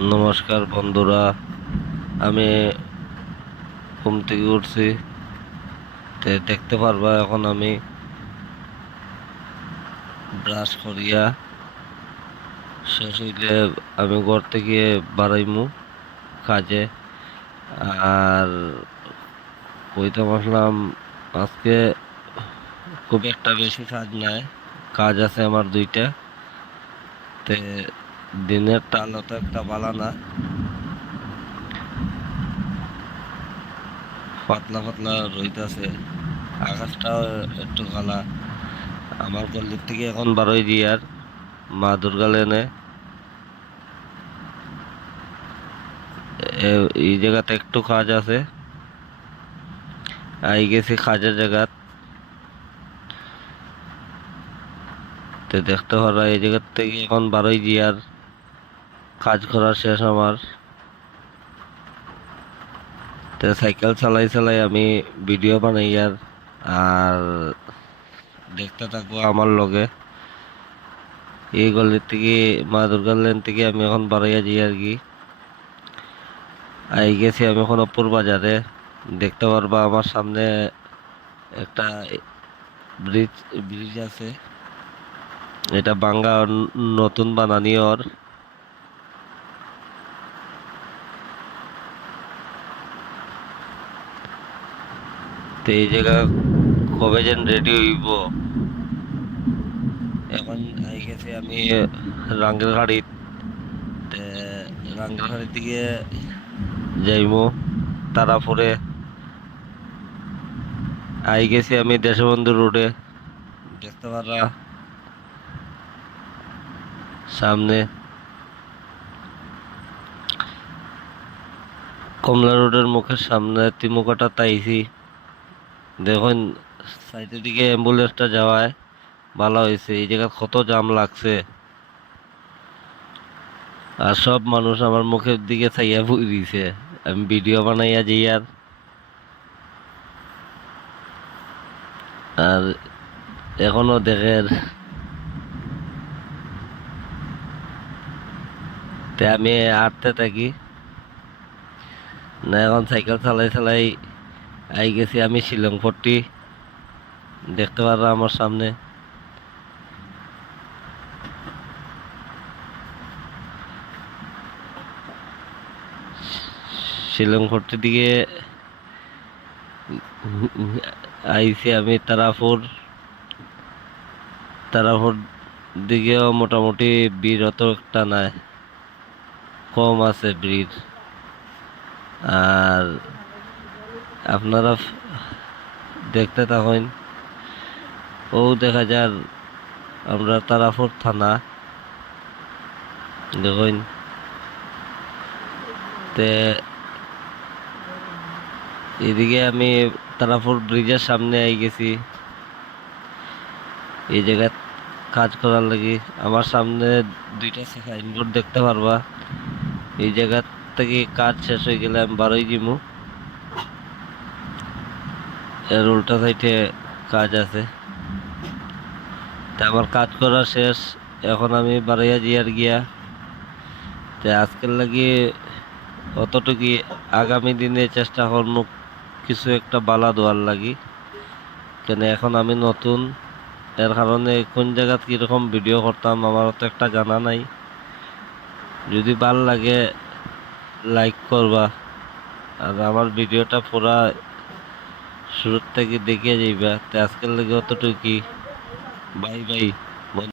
নমস্কার বন্ধুরা, আমি ঘুম থেকে উঠছি। দেখতে পারবা এখন আমি ব্রাশ করিয়া শেষ হইলে আমি ঘর থেকে বাড়াইমু কাজে। আর কইতে পারলাম আজকে খুব একটা বেশি কাজ নাই, কাজ আছে আমার দুইটা। তে দিনের টাল তো একটা বালা না, পাতলা পাতলা রইতাছে, আকাশটাও একটু কালা। আমার গল্লির থেকে এখন বারোই দিয়ার মা দুর্গা লেনে এই জায়গাতে একটু কাজ আছে, আই গেছি কাজের জায়গাত। দেখতে পারা এই জায়গার থেকে এখন বারোই দিয়ার কাজ করা শেষ আমার। সাইকেল চালাই চালাই আমি ভিডিও বানাই আর দেখতে থাকবো আমার লগে। এই গলির থেকে মা দুর্গার লেন থেকে আমি এখন বাড়াইয়া যাই আর কি। আই গেছি আমি এখন অপুর বাজারে। দেখতে পারবা আমার সামনে একটা ব্রিজ ব্রিজ আছে, এটা বাঙ্গা নতুন বানানি ওর। তো এই জায়গা কবে যেন রেডি হইব। এখন আই গেছি আমি রাঙ্গের গাড়িত, রাঙ্গের গাড়ির দিকে যাইমু তারাপুরে। আই গেছি আমি দেশবন্ধু রোডে, দেখতে পারা সামনে কমলা রোডের মুখের সামনে তিমুকাটা তাইছি। দেখুন সাইডের দিকে অ্যাম্বুলেন্সটা যাওয়ায় ভালো হয়েছে, এই জায়গা কত জাম লাগছে। আর সব মানুষ আমার মুখের দিকে চাইয়া বই দিছে, আমি ভিডিও বানাইয়া যাই। আর এখনো দেখের আমি আটতে থাকি না। এখন সাইকেল চালাই চালাই আই গেছি আমি শিলংপট্টি, দেখতে পারো আমার সামনে। শিলংপট্টির দিকে আইছি আমি তারাপুর। তারাপুর দিকেও মোটামুটি ভিড় অত একটা নাই, কম আছে ভিড়। আর আপনারা দেখতে থাকুন, ও দেখা যায় আমরা তারাপুর থানা। দেখুন তে এদিকে আমি তারাপুর ব্রিজের সামনে আই গেছি। এই জায়গায় কাজ করার লাগি আমার সামনে দুইটা সাইনবোর্ড দেখতে পারবা। এই জায়গা থেকে কাজ শেষ হয়ে গেলে আমি বারোই দিমু। এর উল্টা সাইডে কাজ আছে, তা আমার কাজ করা শেষ। এখন আমি বাড়াইয়া জিয়ার গিয়া আজকের লাগি অতটুকু। আগামী দিনে চেষ্টা করবো কিছু একটা বালা দেওয়ার লাগি, কেন এখন আমি নতুন। এর কারণে কোন জায়গাত কিরকম ভিডিও করতাম আমার তো একটা জানা নাই। যদি ভাল লাগে লাইক করবা, আর আমার ভিডিওটা পুরা শুরুর থেকে দেখে যাইবা। আজকের লাগে অতটুকুই, বাই বাই।